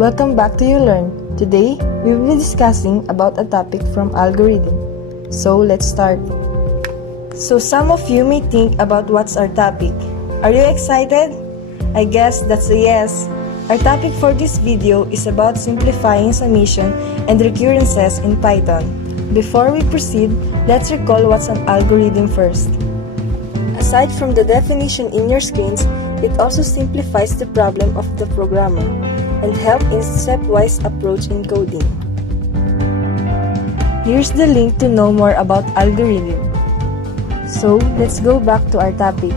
Welcome back to You Learn. Today, we will be discussing about a topic from algorithm. So, let's start. So, some of you may think about what's our topic. Are you excited? I guess that's a yes. Our topic for this video is about simplifying summation and recurrences in Python. Before we proceed, let's recall what's an algorithm first. Aside from the definition in your screens, it also simplifies the problem of the programmer and help in stepwise approach in coding. Here's the link to know more about algorithm. So, let's go back to our topic.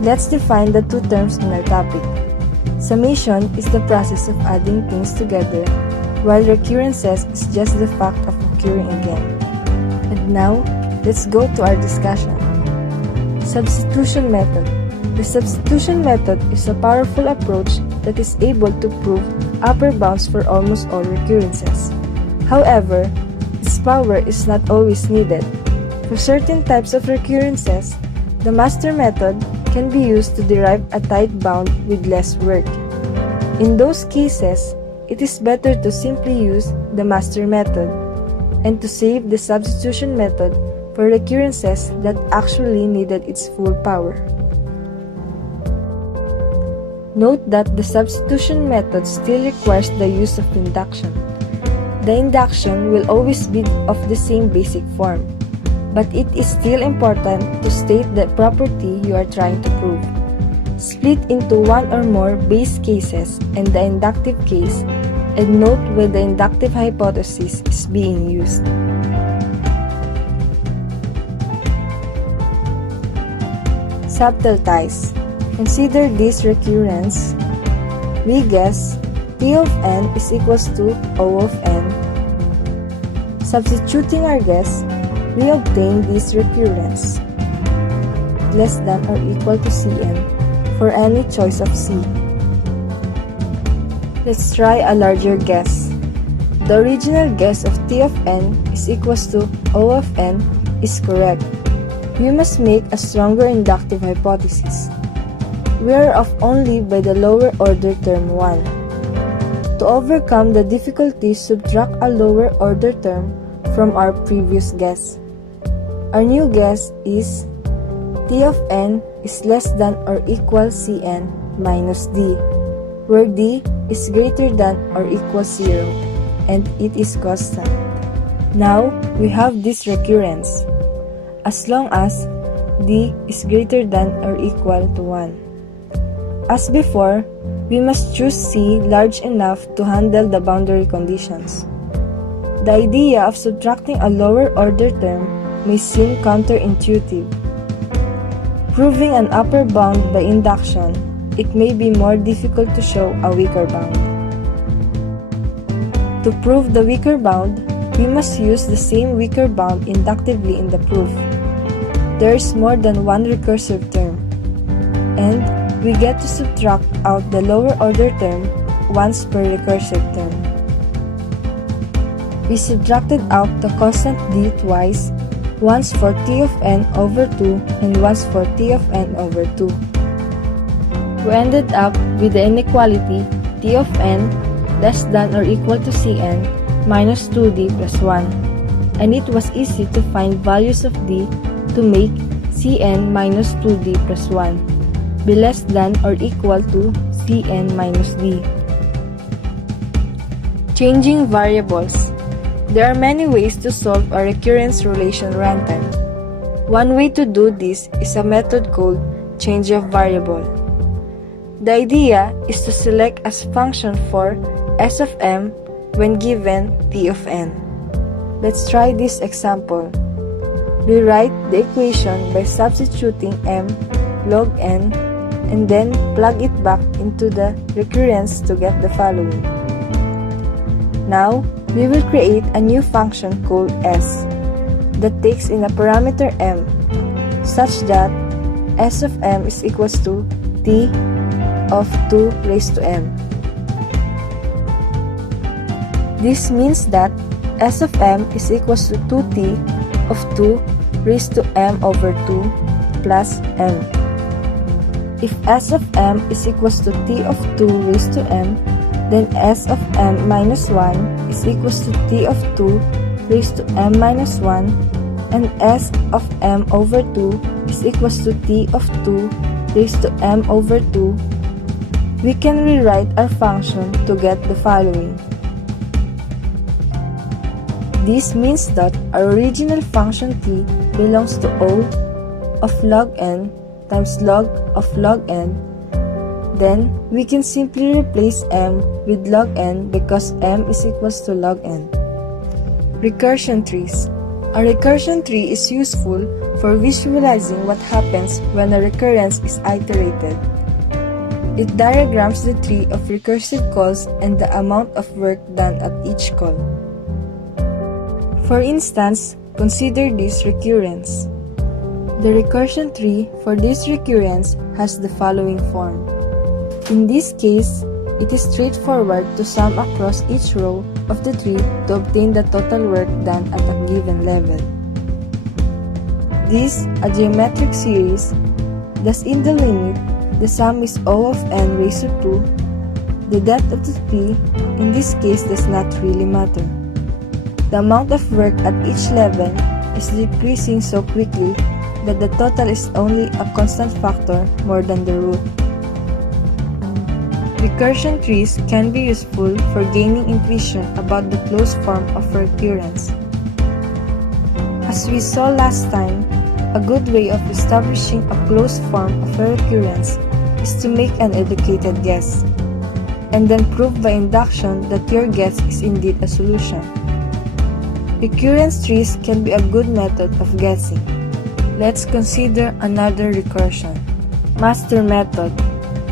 Let's define the two terms in our topic. Summation is the process of adding things together, while recurrences is just the fact of occurring again. And now, let's go to our discussion. Substitution method. The substitution method is a powerful approach that is able to prove upper bounds for almost all recurrences. However, its power is not always needed. For certain types of recurrences, the master method can be used to derive a tight bound with less work. In those cases, it is better to simply use the master method and to save the substitution method for recurrences that actually needed its full power. Note that the substitution method still requires the use of induction. The induction will always be of the same basic form, but it is still important to state the property you are trying to prove. Split into one or more base cases and the inductive case, and note when the inductive hypothesis is being used. Subtle ties. Consider this recurrence. We guess T of n is equals to O of n. Substituting our guess, we obtain this recurrence less than or equal to Cn for any choice of C. Let's try a larger guess. The original guess of T of n is equals to O of n is correct. We must make a stronger inductive hypothesis. We are off only by the lower order term 1. To overcome the difficulty, subtract a lower order term from our previous guess. Our new guess is T of n is less than or equal Cn minus D, where D is greater than or equal 0, and it is constant. Now, we have this recurrence, as long as D is greater than or equal to 1. As before, we must choose C large enough to handle the boundary conditions. The idea of subtracting a lower order term may seem counterintuitive. Proving an upper bound by induction, it may be more difficult to show a weaker bound. To prove the weaker bound, we must use the same weaker bound inductively in the proof. There is more than one recursive term, and we get to subtract out the lower order term once per recursive term. We subtracted out the constant D twice, once for T of n over 2 and once for T of n over 2. We ended up with the inequality T of n less than or equal to Cn minus 2D plus 1, and it was easy to find values of D to make Cn minus 2D plus 1 be less than or equal to Cn minus D. Changing variables. There are many ways to solve a recurrence relation runtime. One way to do this is a method called change of variable. The idea is to select as function for S of m when given T of n. Let's try this example. We write the equation by substituting m log n and then plug it back into the recurrence to get the following. Now, we will create a new function called s that takes in a parameter m such that s of m is equals to t of 2 raised to m. This means that s of m is equals to 2t of 2 raised to m over 2 plus m. If s of m is equals to t of 2 raised to m, then S of m minus 1 is equals to t of 2 raised to m minus 1, and S of m over 2 is equals to t of 2 raised to m over 2, we can rewrite our function to get the following. This means that our original function t belongs to O of log n times log of log n. Then, we can simply replace m with log n because m is equals to log n. Recursion trees. A recursion tree is useful for visualizing what happens when a recurrence is iterated. It diagrams the tree of recursive calls and the amount of work done at each call. For instance, consider this recurrence. The recursion tree for this recurrence has the following form. In this case, it is straightforward to sum across each row of the tree to obtain the total work done at a given level. This a geometric series, thus in the limit, the sum is O of n raised to 2. The depth of the tree, in this case, does not really matter. The amount of work at each level is decreasing so quickly that the total is only a constant factor more than the root. Recursion trees can be useful for gaining intuition about the closed form of recurrence. As we saw last time, a good way of establishing a closed form of a recurrence is to make an educated guess, and then prove by induction that your guess is indeed a solution. Recurrence trees can be a good method of guessing. Let's consider another recursion. Master method.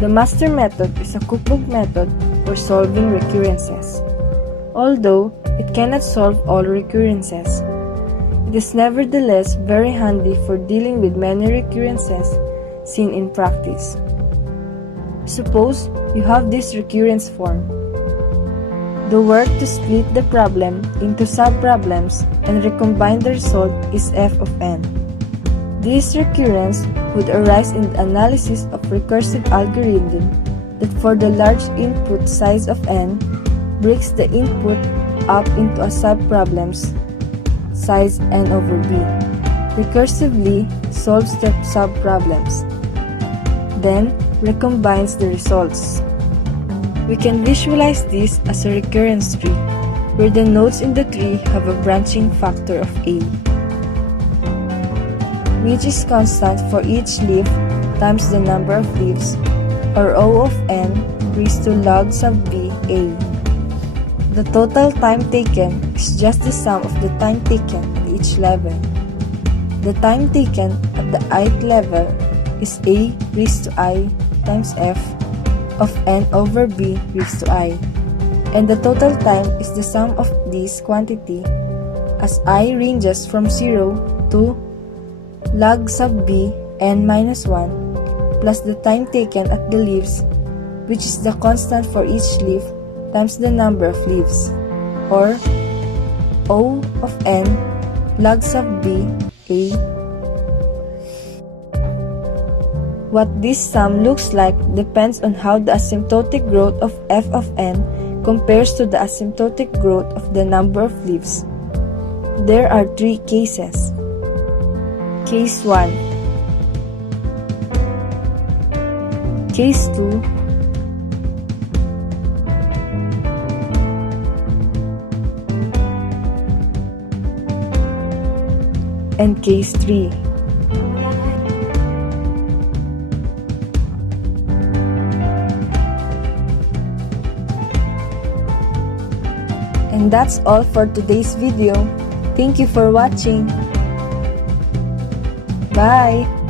The master method is a cookbook method for solving recurrences. Although it cannot solve all recurrences, it is nevertheless very handy for dealing with many recurrences seen in practice. Suppose you have this recurrence form. The work to split the problem into subproblems and recombine the result is f of n. This recurrence would arise in the analysis of recursive algorithm that for the large input size of n breaks the input up into a subproblems size n over b, recursively solves the subproblems, then recombines the results. We can visualize this as a recurrence tree, where the nodes in the tree have a branching factor of a, which is constant for each leaf times the number of leaves, or O of n raised to log sub b a. The total time taken is just the sum of the time taken at each level. The time taken at the ith level is a raised to I times f of n over b raised to I, and the total time is the sum of this quantity as I ranges from 0 to log sub b n minus 1 plus the time taken at the leaves, which is the constant for each leaf times the number of leaves, or O of n log sub b a. What this sum looks like depends on how the asymptotic growth of f of n compares to the asymptotic growth of the number of leaves. There are three cases. Case 1, Case 2, and Case 3. And that's all for today's video. Thank you for watching. Bye!